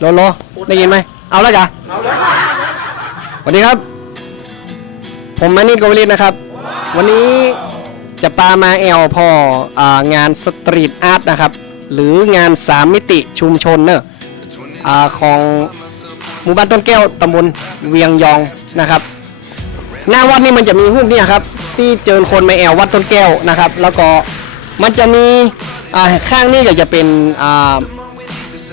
โลโลได้ยินไหมเอาแล้วจ้ะสวัสดีครับ ผมมานิดกวลิตนะครับ วันนี้จะปามาแอลพอองานสตรีทอาร์ตนะครับ หรืองานสามมิติชุมชนเนอะอของหมู่บ้านต้นแก้วตำบลเวียงยองนะครับ หน้าวัดนี่มันจะมีรูปเนี่ยครับ ที่เจอคนมาแอลวัดต้นแก้วนะครับ แล้วก็มันจะมีข้างนี่ก็จะเป็นอ่า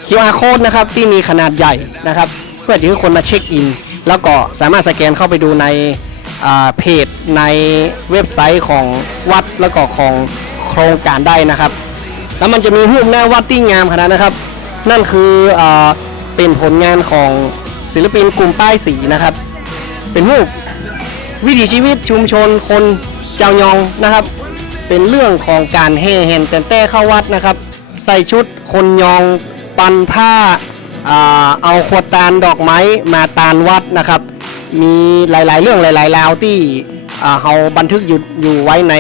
QR code นะครับที่มีขนาดใหญ่นะครับ เพื่อที่คนมาเช็คอิน แล้วก็สามารถสแกนเข้าไปดูในเพจในเว็บไซต์ของวัดแล้วก็ของโครงการได้นะครับ แล้วมันจะมีรูปหน้าวัดที่งามขนาดนะครับ นั่นคืออเป็นผลงานของศิลปินกลุ่มป้ายสีนะครับ เป็นรูปวิถีชีวิตชุมชนคนเจ้ายองนะครับ เป็นเรื่องของการแห่แห่นแต่แต่เข้าวัดนะครับ ใส่ชุดคนยอง ปันผ้าเอาขวดตาลดอกไม้มาตาลวัดนะครับ มีหลายๆ เรื่องหลายๆราวที่เราบันทึกอยู่อยู่ไว้ใน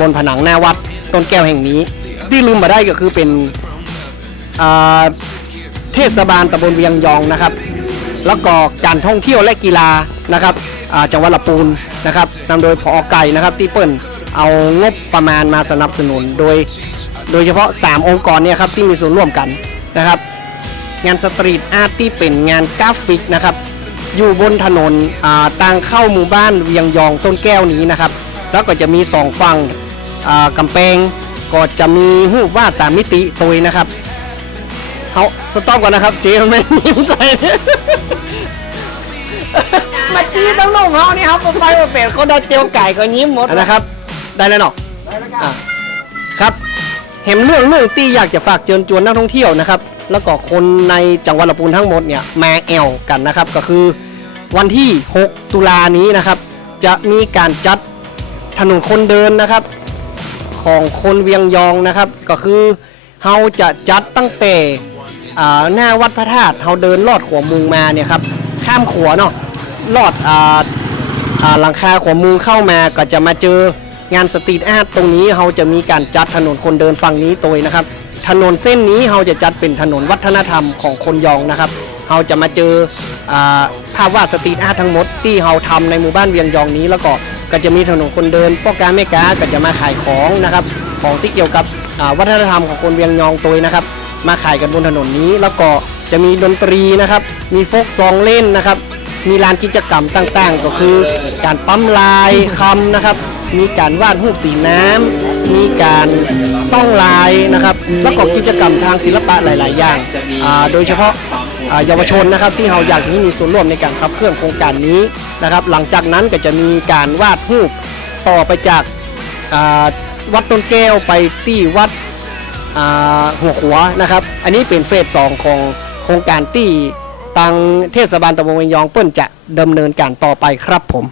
บนผนังหน้าวัดต้นแก้วแห่งนี้ ที่ลืมมาได้ก็คือเป็นเทศบาลตำบลเวียงยองนะครับ แล้วก็การท่องเที่ยวและกีฬานะครับจังหวัดละปูนนะครับนำโดยพอไก่นะครับที่เปิ้นเอางบประมาณมาสนับสนุนโดย โดยเฉพาะ 3 องค์กรเนี่ยครับที่มีส่วนร่วมกัน นะครับ งานสตรีทอาร์ตที่เป็นงานกราฟิกนะครับ อยู่บนถนนอ่าทางเข้าหมู่บ้านเวียงยองต้นแก้วนี้นะครับ แล้วก็จะมีสองฝั่งอ่ากำแพงก็จะมีรูปวาดสามมิติตัวยนะครับเขาสต็อปก่อนนะครับเจ๊มันไม่ยิ้มใส่มาจี้ต้องลงเขานี่ครับผมไปมาเป็นคนได้เตียวไก่ก็ยิ้มหมดนะครับ ได้แล้วเนาะอะครับ เห็นเรื่องเรื่องที่อยากจะฝากเชิญชวนนักท่องเที่ยวนะครับ แล้วก็คนในจังหวัดลำพูนทั้งหมดเนี่ยมาแอลกันนะครับ ก็คือวันที่ 6 ตุลานี้นะครับ จะมีการจัดถนนคนเดินนะครับ ของคนเวียงยองนะครับ ก็คือเฮาจะจัดตั้งแต่หน้าวัดพระธาตุเฮาเดินลอดขัวมุงมาเนี่ยครับข้ามขัวเนาะลอดหลังคาขัวมุงเข้ามาก็จะมาเจอ งานสตรีทอาร์ตตรงนี้เฮาจะมีการจัดถนนคนเดินฝั่งนี้โดยนะครับ ถนนเส้นนี้เฮาจะจัดเป็นถนนวัฒนธรรมของคนยองนะครับเฮาจะมาเจอภาพวาดสตรีทอาร์ตทั้งหมดที่เฮาทำในหมู่บ้านเวียงยองนี้แล้วก็ก็จะมีถนนคนเดินพ่อการแม่กาก็จะมาขายของนะครับ ของที่เกี่ยวกับวัฒนธรรมของคนเวียงยองตัวนะครับ มาขายกันบนถนนนี้แล้วก็จะมีดนตรีนะครับ มีโฟกซองเล่นนะครับ มีลานกิจกรรมต่างๆ ก็คือการปั๊มลายคำนะครับ มีการวาดรูปสีน้ำมีการต้องลายนะครับแล้วก็กิจกรรมทางศิลปะหลาย ๆ อย่างาโดยเฉพาะเยาวชนนะครับที่เราอยากให้มีส่วนร่วมในการขับเคลื่อนโครงการนี้นะครับ หลังจากนั้นก็จะมีการวาดรูปต่อไปจากาวัดต้นแก้วไปที่วัดหัวขัวนะครับ อันนี้เป็นเฟสสองของโครงการที่ทางเทศบาลตำบลเวียงยองเปิ้นจะดำเนินการต่อไปครับผม